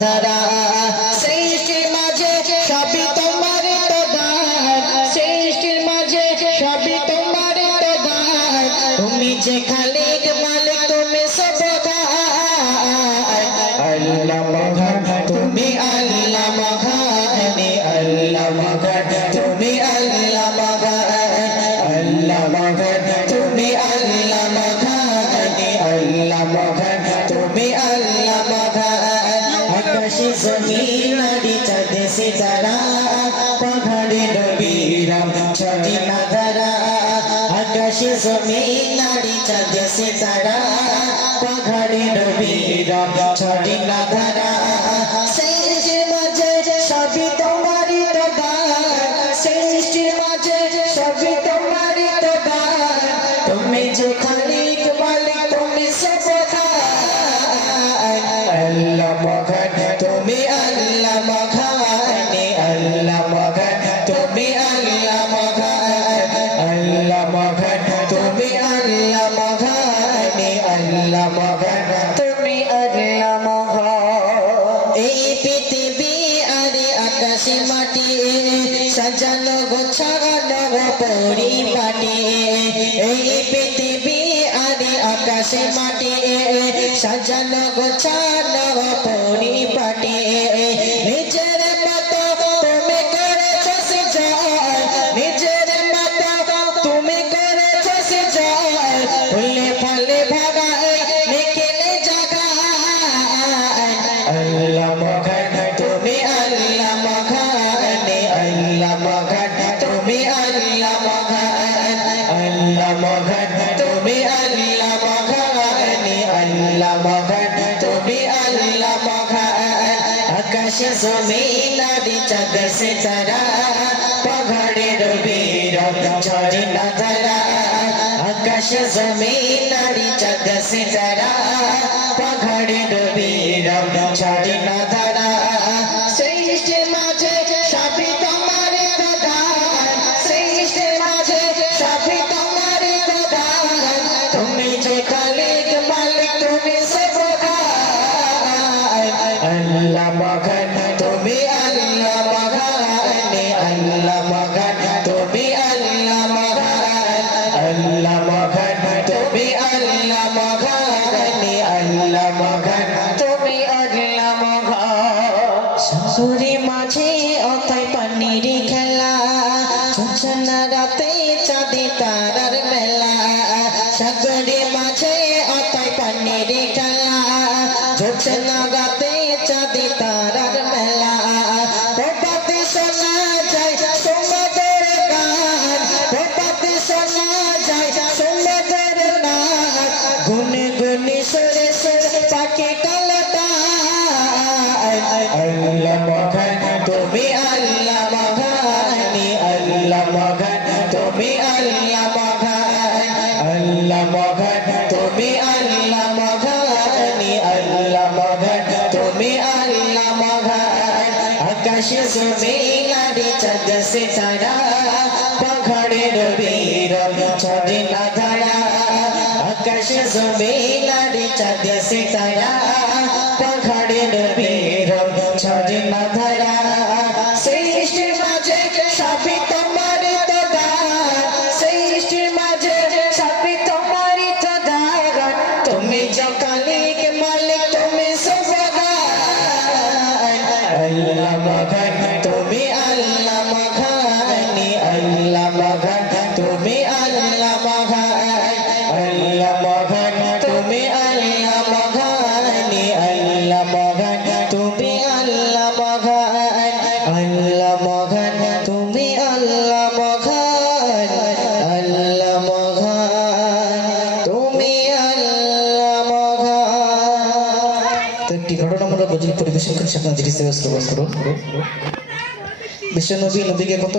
ধারা সৃষ্টির মাঝে সবই তোমার তো দান, সৃষ্টির মাঝে সবই তোমার তো দান। তুমি যে খালিক মালিক তুমি সবদান। আল্লাহ মহান তুমি আল্লাহ মহান, আল্লাহ মহান তুমি আল্লাহ মহান, আল্লাহ মহান তুমি আল্লাহ মহান, আল্লাহ মহান তুমি আল্লাহ মহান। আকাশে জমিন নদী চাঁদ সিতারা পাহাড়ে নবীরা ছড়ি না ধারা। আকাশে জমিন নদী চাঁদ সিতারা পাহাড়ে নবীরা ছড়ি না ধারা। সৃষ্টির মাঝে সবই তোমারই তো দান, সৃষ্টির মাঝে সবই তোমারই তো দান। তুমি যে খালিক মালিক তুমি সবদান। আল্লাহ মহান তুমি আল্লাহ মহান, আল্লাহ মহান তুমি আল্লাহ মহান, আল্লাহ মহান তুমি আল্লাহ মহান, আল্লাহ মহান তুমি আল্লাহ মহান। এই পৃথিবী আর আকাশে মাটি সাজানো গোছানো পরিপাটি। এই পৃথিবী আর আকাশে মাটি সাজানো গোছানো পরিপাটি। নিজের মতো তুমি করেছো সৃজন, নিজের মতো তুমি করেছো সৃজন। ফুলে ফলে ভাগা নিখিলে জাগায়। আল্লাহ মহান তুমি আল্লাহ মহান, আল্লাহ মহান তুমি আল্লাহ মহান, আল্লাহ মহান তুমি আল্লাহ মহান, আল্লাহ মহান তুমি আল্লাহ মহান। আকাশে জমিন নদী চাঁদ সিতারা পাহাড়ে নবীরা ছড়ি না ধারা। আকাশে জমিন নদী চাঁদ সিতারা পাহাড়ে নবীরা ছড়ি না ধারা। সৃষ্টির মাঝে সবই তোমার তো দান, সৃষ্টির মাঝে সবই তোমার তো দান। তুমি যে খালিক মালিক তুমি সবদান। আল্লাহ মহান তুমি আল্লাহ মহান, আল্লাহ মহান তুমি আল্লাহ মহান, আল্লাহ মহান তুমি আল্লাহ মহান, আল্লাহ মহান তুমি আল্লাহ মহান। সাগরে মাঝে অথায় পানির খেলা, ঝলঝলা রাতে চাঁদে তারার মেলা। সাগরে মাঝে অথায় পানির খেলা, ঝলঝলা রাতে চাঁদে তারার মেলা। প্রভাতে শোনা যায় সুমধুর গান, প্রভাতে শোনা যায় সুমধুর নাচ। গুনে গুনে সুরে সুরে পাখি কালটায়। আল্লাহ মহান তুমি আল্লাহ মহান, আল্লাহ মহান তুমি আল্লাহ মহান, আল্লাহ মহান তুমি আল্লাহ মহান, আল্লাহ মহান তুমি আল্লাহ মহান। আকাশে জমিন নদী চাঁদ সিতারা পাহাড়ে নবীরা ছড়ি না ধারা। আকাশে জমিন নদী চাঁদ সিতারা পাহাড়ে নবীরা ছড়ি না ধারা। সৃষ্টির মাঝে সবই তোমার তো দান, সৃষ্টির মাঝে সবই তোমার তো দান। তুমি যে খালিক মালিক তুমি সবদান। আল্লাহ মহান তুমি আল্লাহ মহান, আল্লাহ মহান তুমি আল্লাহ মহান, আল্লাহ মহান তুমি আল্লাহ মহান, আল্লাহ মহান তুমি আল্লাহ মহান, আল্লাহ মহান তুমি আল্লাহ মহান, আল্লাহ মহান তুমি আল্লাহ মহান। তো একটি ঘটনা আমরা গজল পরিবেশন করছি, আপনাদের দৃষ্টি আকর্ষণ করুন। বিশ্বনবী নবীকে কত